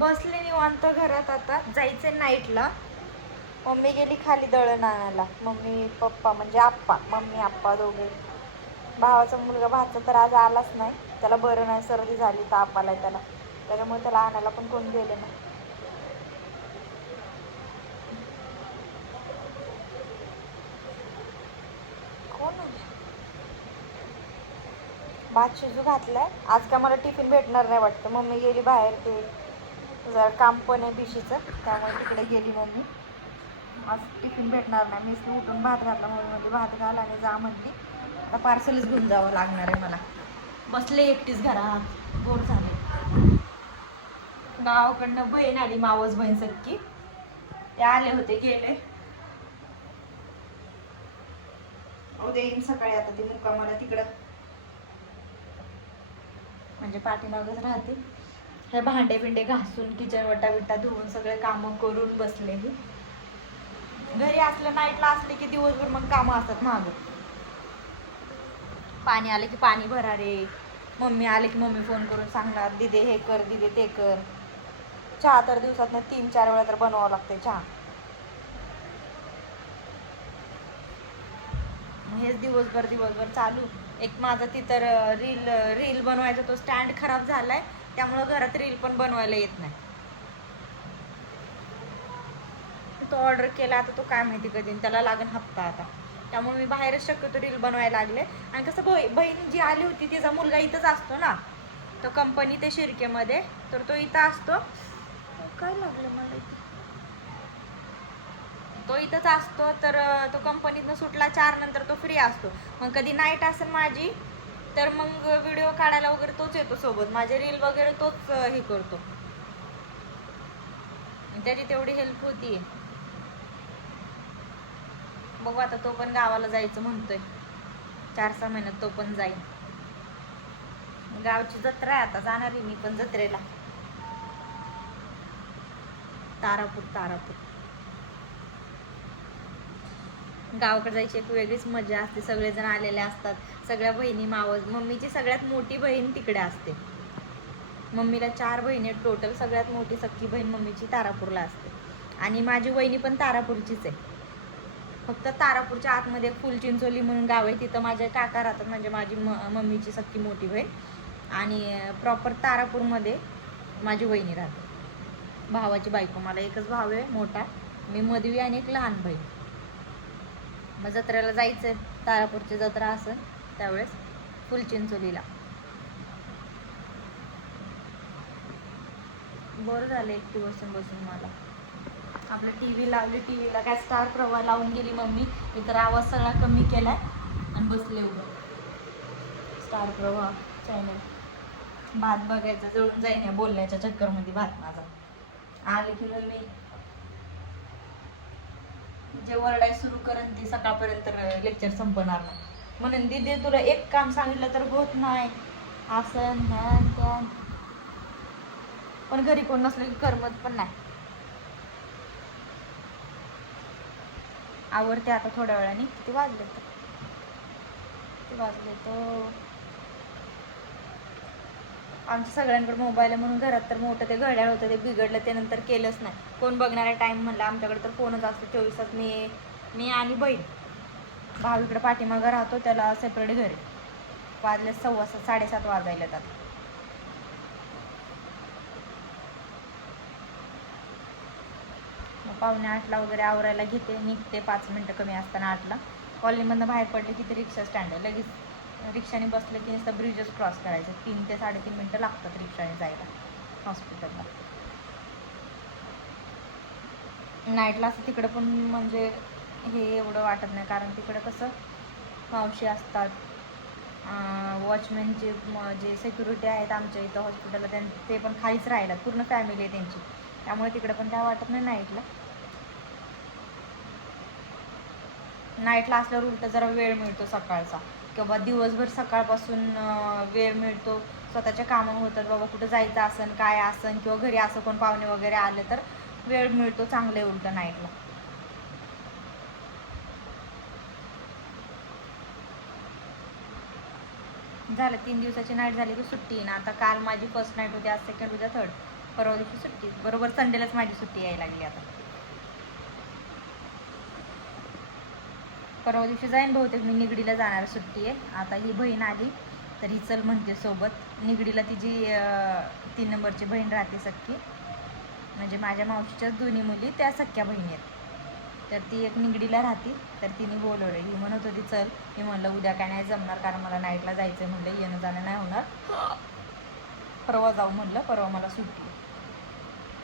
बसले निवांत घरात आता. जायचं नाईटला मम्मी गेली खाली दळण आणायला. मम्मी पप्पा म्हणजे आप्पा. मम्मी आप्पा दोघे. भावाचा मुलगा भाचा तर आज आलाच नाही. त्याला बरं नाही सर्दी झाली ताप आलाय त्याला. त्याच्यामुळे त्याला आणायला पण कोण गेले नाही. कोण भात शिजू घातलाय. आज का मला टिफिन भेटणार नाही वाटतं. मम्मी गेली बाहेर ते जरा काम पण आहे बिशीचं त्यामुळे तिकडे गेली मम्मी. आज टिफिन भेटणार नाही. मीच उठून भात घातला म्हणजे भात घाल आणि जा म्हणली. आता पार्सलच घेऊन जावं लागणार आहे मला. बसले एकटीच घरात. बोर झाले. गावाकडनं बहीण आली मावस बहीण सक्की ते आले होते गेले. उद्या येईन सकाळी आता ते मुक्कामाला तिकडं. म्हणजे पाठीमागच राहते. हे भांडे बिंडे घासून किचन वटा बिटा धुवून सगळे कामं करून बसले मी. घरी असलं नाईटला असले की दिवसभर मग कामं असतात माग. पाणी आले की पाणी भरा रे. मम्मी आले की मम्मी फोन करून सांगणार दिदे हे कर दिदे ते कर. चहा तर दिवसात तीन चार वेळा तर बनवावं लागते चहा. हेच दिवसभर दिवसभर चालू. एक माझा ती तर रील रील बनवायचा तो स्टँड खराब झालाय. त्यामुळं घरात रील पण बनवायला येत नाही. तो ऑर्डर केला आता तो काय माहिती कधी त्याला लागण हप्ता आता. त्यामुळे मी बाहेरच शक्यतो रील बनवायला लागले. आणि कसं बहीण जी आली होती तिचा मुलगा इथंच असतो ना. तो कंपनी ते शिर्केमध्ये तर तो इथं असतो. काय लागलं मला इथे? तो इथंच असतो तर तो कंपनीतनं सुटला चार नंतर तो फ्री असतो. मग कधी नाईट असेल माझी तर मग व्हिडिओ काढायला वगैरे तोच येतो सोबत. माझे रील वगैरे तोच हे करतो. त्याची तेवढी हेल्प होती बघू आता तो पण गावाला जायचं म्हणतोय. चार सहा महिन्यात तो पण जाईल. गावची जत्रा आहे आता जाणार आहे मी पण जत्रेला. तारापूर तारापूर. गावाकडे जायची एक वेगळीच मजा असते. सगळेजण आलेले असतात. सगळ्या बहिणी मावस मम्मीची सगळ्यात मोठी बहीण तिकडे असते. मम्मीला चार बहिणी आहेत टोटल सगळ्यात मोठी सख्खी बहीण मम्मीची तारापूरला असते. आणि माझी वहिनी पण तारापूरचीच आहे. फक्त तारापूरच्या आतमध्ये फुलचिंचोली म्हणून गाव आहे. तिथं माझे काका राहतात. म्हणजे माझी म मम्मीची सख्खी मोठी बहीण. आणि प्रॉपर तारापूरमध्ये माझी वहिनी राहते. भावाची बायको. मला एकच भाव आहे मोठा. मी मधवी आणि एक लहान बहीण. मग जत्रेला जायचं तारापूरची जत्रा असेल त्यावेळेस फुलचिंचोलीला बरं झालं एकटी बसून बसून मला. आपलं टी व्ही लावली टी व्हीला काय स्टार प्रवाह लावून गेली मम्मी. मी तर आवाज सगळा कमी केलाय आणि बसले उभं. स्टार प्रवाह चॅनल भात बघायचं जळून जाईन या बोलण्याच्या चक्करमध्ये भात माझा. आले की मम्मी. जे वरडाय सुरू करेन ते सकाळपर्यंत लेक्चर संपणार नाही. म्हणून दिदी तुला एक काम सांगितलं तर होत नाही. असं ध्यान पण घरी कोण नसलं की करमत पण नाही. आवडते आता थोड्या वेळाने. किती वाजले तर? किती वाजले तर? आमच्या सगळ्यांकडे मोबाईल आहे म्हणून घरात तर मोठं ते घड्याळ होतं ते बिघडलं ते नंतर केलंच नाही. कोण बघणारा टाईम म्हणला आमच्याकडे तर फोनच असतो चोवीस तास मी मी आणि बहीण. भाविकडे पाठीमागं राहतो त्याला सेपरेट घरी वाजले सव्वा सात साडेसात वाजायला येतात. मग पावणे आठला वगैरे आवरायला घेते निघते पाच मिनटं कमी असताना आठला. कॉलनीमधनं बाहेर पडले की ते रिक्षा स्टँड आहे लगेच रिक्षाने बसलं की नुसतं ब्रिजच क्रॉस करायचं. तीन ते साडेतीन मिनटं लागतात रिक्षाने जायला हॉस्पिटलला नाईटला असं तिकडं पण म्हणजे हे एवढं वाटत नाही. कारण तिकडं कसं मावशी असतात. वॉचमॅनचे जे सिक्युरिटी आहेत आमच्या इथं हॉस्पिटलला त्यां ते पण खालीच राहिला पूर्ण फॅमिली आहे त्यांची. त्यामुळे तिकडं पण काय वाटत नाही नाईटला नाईटला असल्यावर उलट जरा वेळ मिळतो सकाळचा. किंवा दिवसभर सकाळपासून वेळ मिळतो स्वतःच्या कामं होतात बाबा कुठं जायचं असन काय असन किंवा घरी असं कोण पाहुणे वगैरे आले तर वेळ मिळतो चांगले उलट नाईटला. झालं तीन दिवसाची नाईट झाली की सुट्टी ना. आता काल माझी फर्स्ट नाईट होती आज सेकंड उद्या थर्ड परवा दिवशी सुट्टी. बरोबर संडेलाच माझी सुट्टी यायला लागली आता. परवा दिवशी जाईन बहुतेक मी निगडीला जाणार सुट्टी आहे. आता ही बहीण आली तर ही चल म्हणते सोबत. निगडीला तिची तीन नंबरची बहीण राहते सख्खी म्हणजे माझ्या मावशीच्याच दोन्ही मुली त्या सख्ख्या बहिणी आहेत. तर ती एक निगडीला राहते तर तिने बोलवलं ही म्हणत होती चल. मी म्हणलं उद्या काय नाही जमणार कारण मला नाईटला जायचं आहे म्हणलं येणं जाणं नाही होणार. परवा जाऊ म्हणलं परवा मला सुट्टी आहे.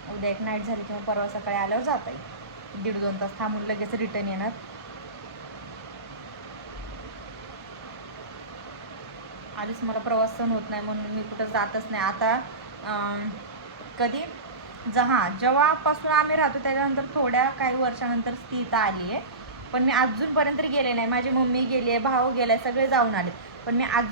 उद्या एक नाईट झाली किंवा परवा सकाळी आल्यावर जाता येईल दीड दोन तास थांबून लगेच रिटर्न येणार. आधीच मला प्रवास सहन होत नाही म्हणून मी कुठं जातच नाही. आता कधी? जहा हां जेव्हापासून आम्ही राहतो त्याच्यानंतर थोड्या काही वर्षानंतर ती इथं आली आहे पण मी अजूनपर्यंत गेले नाही. माझी मम्मी गेली आहे भाऊ गेलाय सगळे जाऊन आले पण मी आज